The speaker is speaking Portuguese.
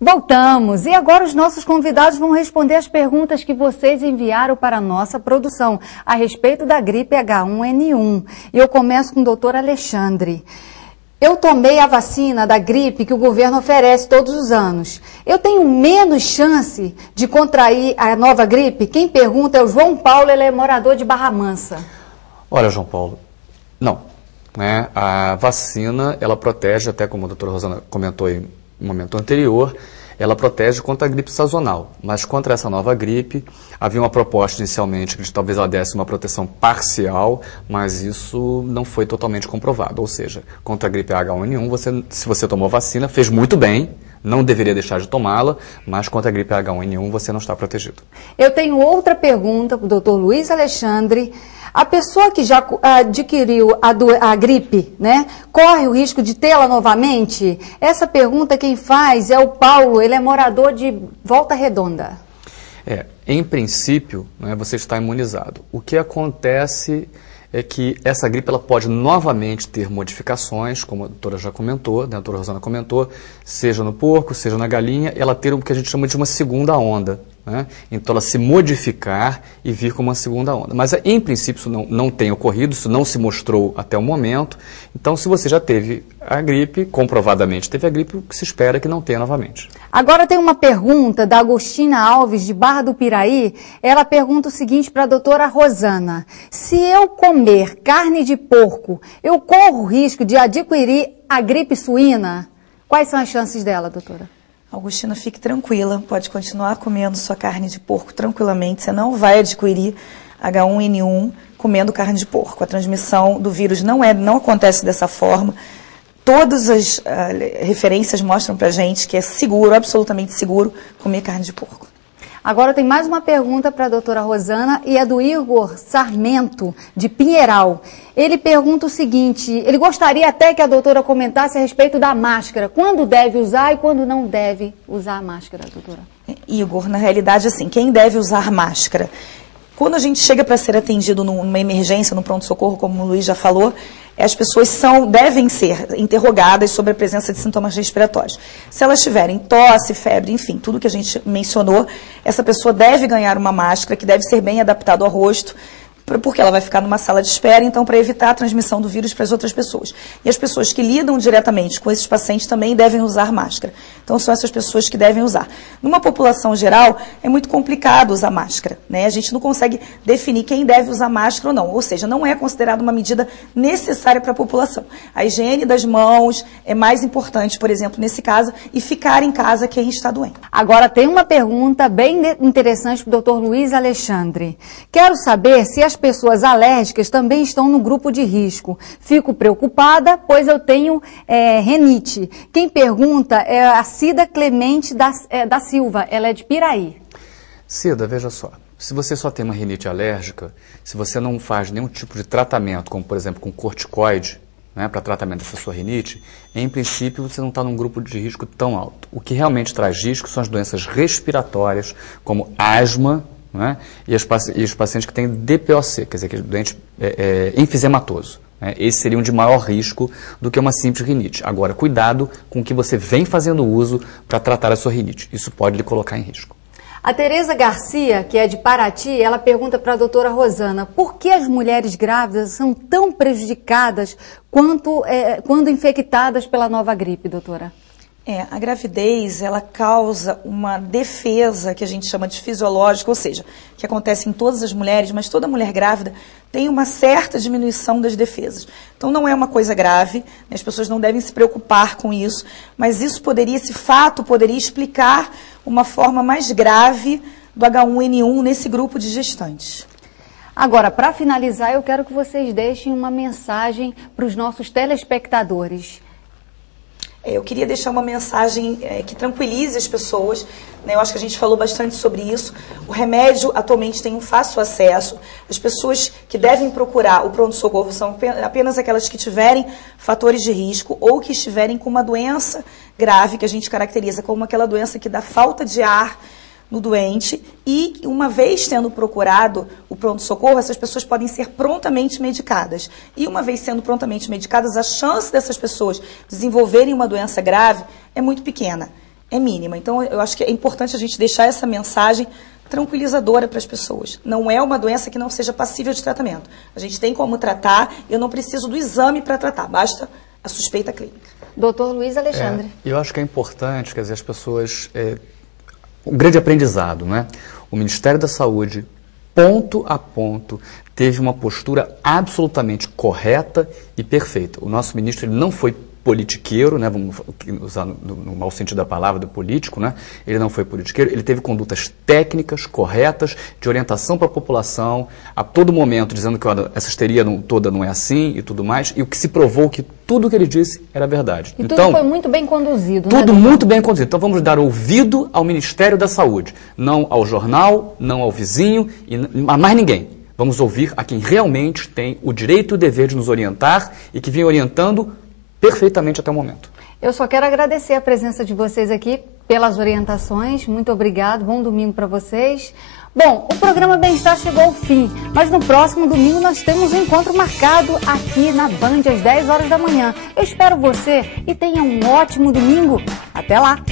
Voltamos e agora os nossos convidados vão responder as perguntas que vocês enviaram para a nossa produção a respeito da gripe H1N1. E eu começo com o doutor Alexandre. Eu tomei a vacina da gripe que o governo oferece todos os anos. Eu tenho menos chance de contrair a nova gripe? Quem pergunta é o João Paulo, ele é morador de Barra Mansa. Olha, João Paulo, não. A vacina, ela protege, até como a doutora Rosana comentou aí no momento anterior, ela protege contra a gripe sazonal, mas contra essa nova gripe, havia uma proposta inicialmente que talvez ela desse uma proteção parcial, mas isso não foi totalmente comprovado, ou seja, contra a gripe H1N1, se você tomou vacina, fez muito bem, não deveria deixar de tomá-la, mas contra a gripe H1N1 você não está protegido. Eu tenho outra pergunta para o doutor Luiz Alexandre. A pessoa que já adquiriu a gripe, né, corre o risco de tê-la novamente? Essa pergunta quem faz é o Paulo, ele é morador de Volta Redonda. Em princípio, você está imunizado. O que acontece é que essa gripe ela pode novamente ter modificações, como a doutora já comentou, a doutora Rosana comentou, seja no porco, seja na galinha, ela ter o que a gente chama de uma segunda onda. Então, ela se modificar e vir como uma segunda onda. Mas, em princípio, isso não tem ocorrido, isso não se mostrou até o momento. Então, se você já teve a gripe, comprovadamente teve a gripe, o que se espera é que não tenha novamente. Agora tem uma pergunta da Agostina Alves, de Barra do Piraí. Ela pergunta o seguinte para a doutora Rosana. Se eu comer carne de porco, eu corro o risco de adquirir a gripe suína? Quais são as chances dela, doutora? Agostina, fique tranquila, pode continuar comendo sua carne de porco tranquilamente, você não vai adquirir H1N1 comendo carne de porco. A transmissão do vírus não acontece dessa forma. Todas as referências mostram pra gente que é seguro, absolutamente seguro, comer carne de porco. Agora tem mais uma pergunta para a doutora Rosana e é do Igor Sarmento, de Pinheiral. Ele pergunta o seguinte, ele gostaria até que a doutora comentasse a respeito da máscara. Quando deve usar e quando não deve usar a máscara, doutora? Igor, na realidade, assim, quem deve usar máscara? Quando a gente chega para ser atendido numa emergência, no pronto-socorro, como o Luiz já falou, as pessoas devem ser interrogadas sobre a presença de sintomas respiratórios. Se elas tiverem tosse, febre, enfim, tudo que a gente mencionou, essa pessoa deve ganhar uma máscara que deve ser bem adaptada ao rosto, porque ela vai ficar numa sala de espera, então, para evitar a transmissão do vírus para as outras pessoas. E as pessoas que lidam diretamente com esses pacientes também devem usar máscara. Então, são essas pessoas que devem usar. Numa população geral, é muito complicado usar máscara, né? A gente não consegue definir quem deve usar máscara ou não. Ou seja, não é considerada uma medida necessária para a população. A higiene das mãos é mais importante, por exemplo, nesse caso, e ficar em casa quem está doente. Agora, tem uma pergunta bem interessante para o doutor Luiz Alexandre. Quero saber se as pessoas alérgicas também estão no grupo de risco. Fico preocupada, pois eu tenho renite. Quem pergunta é a Cida Clemente da Silva, ela é de Piraí. Cida, veja só, se você só tem uma rinite alérgica, se você não faz nenhum tipo de tratamento, como por exemplo com corticoide, para tratamento dessa sua rinite, em princípio você não está num grupo de risco tão alto. O que realmente traz risco são as doenças respiratórias, como asma, e os pacientes que têm DPOC, quer dizer, aquele doente enfisematoso. Esses seriam de maior risco do que uma simples rinite. Agora, cuidado com o que você vem fazendo uso para tratar a sua rinite. Isso pode lhe colocar em risco. A Tereza Garcia, que é de Paraty, ela pergunta para a doutora Rosana, por que as mulheres grávidas são tão prejudicadas quando infectadas pela nova gripe, doutora? A gravidez, ela causa uma defesa que a gente chama de fisiológica, ou seja, que acontece em todas as mulheres, mas toda mulher grávida tem uma certa diminuição das defesas. Então não é uma coisa grave, as pessoas não devem se preocupar com isso, mas esse fato poderia explicar uma forma mais grave do H1N1 nesse grupo de gestantes. Agora, para finalizar, eu quero que vocês deixem uma mensagem para os nossos telespectadores. Eu queria deixar uma mensagem que tranquilize as pessoas, eu acho que a gente falou bastante sobre isso. O remédio atualmente tem um fácil acesso. As pessoas que devem procurar o pronto-socorro são apenas aquelas que tiverem fatores de risco ou que estiverem com uma doença grave, que a gente caracteriza como aquela doença que dá falta de ar no doente, e uma vez tendo procurado o pronto-socorro, essas pessoas podem ser prontamente medicadas. E uma vez sendo prontamente medicadas, a chance dessas pessoas desenvolverem uma doença grave é muito pequena. é mínima. Então, eu acho que é importante a gente deixar essa mensagem tranquilizadora para as pessoas. Não é uma doença que não seja passível de tratamento. A gente tem como tratar, eu não preciso do exame para tratar, basta a suspeita clínica. Doutor Luiz Alexandre. Eu acho que é importante, quer dizer, as pessoas... um grande aprendizado, né? O Ministério da Saúde, ponto a ponto, teve uma postura absolutamente correta e perfeita. O nosso ministro ele não foi politiqueiro, né, vamos usar no mau sentido da palavra do político, né, ele não foi politiqueiro, ele teve condutas técnicas, corretas, de orientação para a população, a todo momento dizendo que olha, essa histeria toda não é assim e tudo mais, e o que se provou que tudo o que ele disse era verdade. E tudo foi muito bem conduzido, né? Tudo muito bem conduzido. Então vamos dar ouvido ao Ministério da Saúde, não ao jornal, não ao vizinho, a mais ninguém. Vamos ouvir a quem realmente tem o direito e o dever de nos orientar e que vem orientando perfeitamente até o momento. Eu só quero agradecer a presença de vocês aqui pelas orientações. Muito obrigado. Bom domingo para vocês. Bom, o programa Bem-Estar chegou ao fim, mas no próximo domingo nós temos um encontro marcado aqui na Band às 10 horas da manhã. Eu espero você e tenha um ótimo domingo. Até lá!